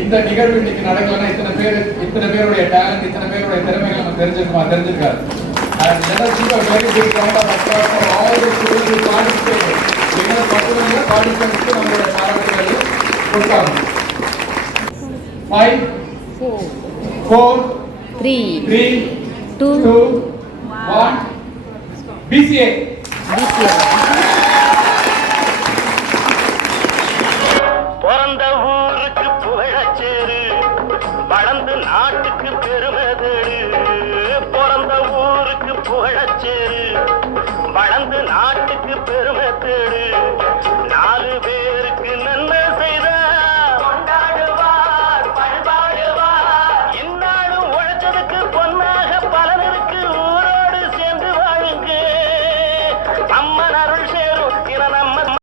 இந்த நிகழ்வு இன்னைக்கு நடக்கலன்னா இத்தனை பேருடைய டேலண்ட், இத்தனை பேருடைய திறமைகளை நம்ம தெரிஞ்சிருக்காரு. And let us give a very big round of applause for all the students who participated. Because participants நம்மளுடைய பாராட்டுகளை கொடுத்தாங்க. 5 4 3 2 1 BCA. பிறந்த ஊருக்கு புகழச்சேரு, வளர்ந்து நாட்டுக்கு பெருமை